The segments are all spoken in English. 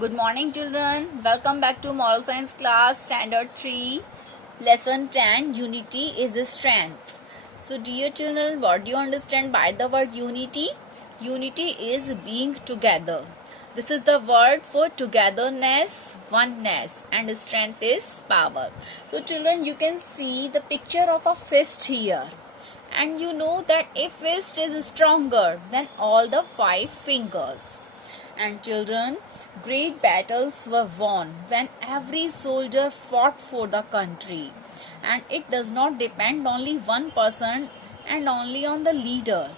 Good morning, children. Welcome back to Moral Science class, Standard 3, Lesson 10. Unity is a strength. So, dear children, what do you understand by the word unity? Unity is being together. This is the word for togetherness, oneness, and strength is power. So, children, you can see the picture of a fist here. And you know that a fist is stronger than all the 5 fingers. And children, great battles were won when every soldier fought for the country. And it does not depend only one person and only on the leader.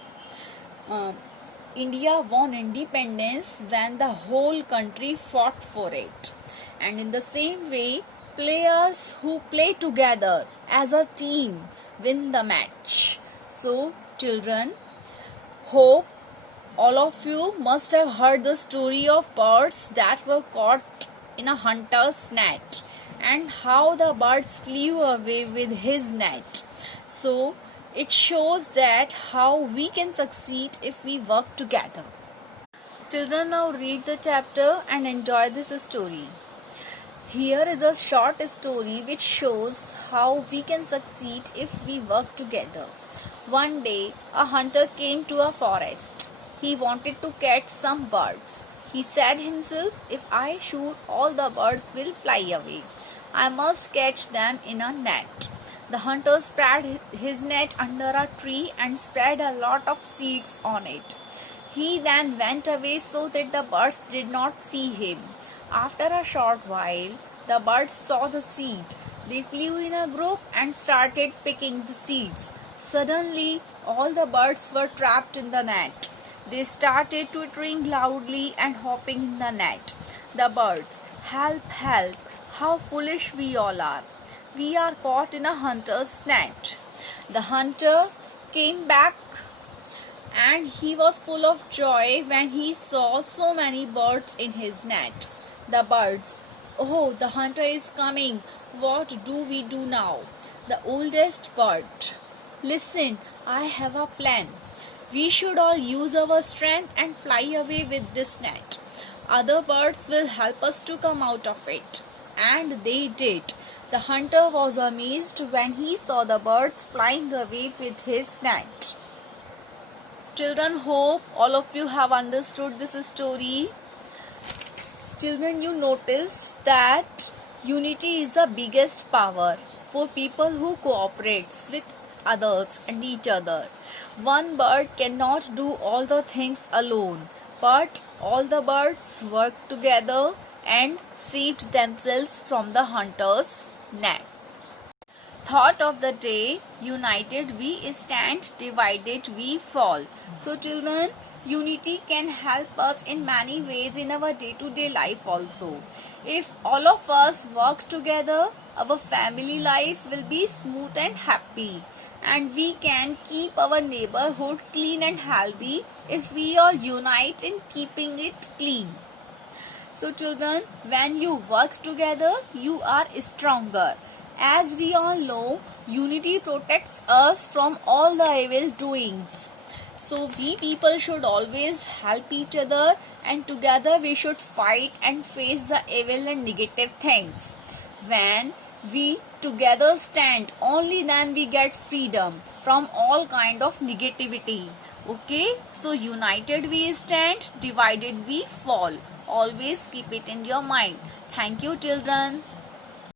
India won independence when the whole country fought for it. And in the same way, players who play together as a team win the match. So, children, hope all of you must have heard the story of birds that were caught in a hunter's net and how the birds flew away with his net. So it shows that how we can succeed if we work together. Children, now read the chapter and enjoy this story. Here is a short story which shows how we can succeed if we work together. One day, a hunter came to a forest. He wanted to catch some birds. He said himself, if I shoot, all the birds will fly away. I must catch them in a net. The hunter spread his net under a tree and spread a lot of seeds on it. He then went away so that the birds did not see him. After a short while, the birds saw the seed. They flew in a group and started picking the seeds. Suddenly, all the birds were trapped in the net. They started twittering loudly and hopping in the net. The birds, help, help, how foolish we all are. We are caught in a hunter's net. The hunter came back and he was full of joy when he saw so many birds in his net. The birds, oh, the hunter is coming. What do we do now? The oldest bird, listen, I have a plan. We should all use our strength and fly away with this net. Other birds will help us to come out of it. And they did. The hunter was amazed when he saw the birds flying away with his net. Children, hope all of you have understood this story. Children, you noticed that unity is the biggest power for people who cooperate with others and each other. One bird cannot do all the things alone, but all the birds worked together and saved themselves from the hunter's net. Thought of the day, united we stand, divided we fall. So children, unity can help us in many ways in our day-to-day life also. If all of us work together, our family life will be smooth and happy. And we can keep our neighborhood clean and healthy if we all unite in keeping it clean. So children, when you work together, you are stronger. As we all know, unity protects us from all the evil doings. So we people should always help each other and together we should fight and face the evil and negative things. When we together stand, only then we get freedom from all kind of negativity. Okay, so united we stand, divided we fall. Always keep it in your mind. Thank you, children.